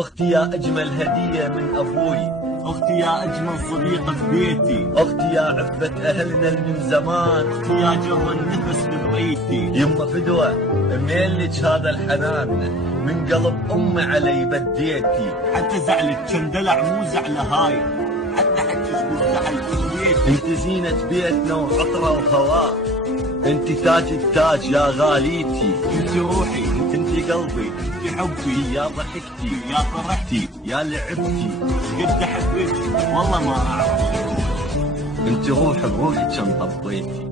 أختي يا أجمل هدية من أبوي، أختي يا أجمل صديقة في بيتي، أختي يا عفة أهلنا من زمان، أختي يا جر النفس ببعيتي. يما فدوة ميلك هذا الحنان، من قلب أمي علي بديتي. حتى زعلك كان دلع مو زعلة هاي، حتى حكيك بالزعل في بيتي. انت زينة بيتنا وعطرة وهواء، انت تاج التاج يا غاليتي. انت روحي، انت قلبي، انت حبي، يا ضحكتي، يا فرحتي، يا لعبتي. قد حبيتك والله ما أعرف. انت روح بروحك انطبيتي.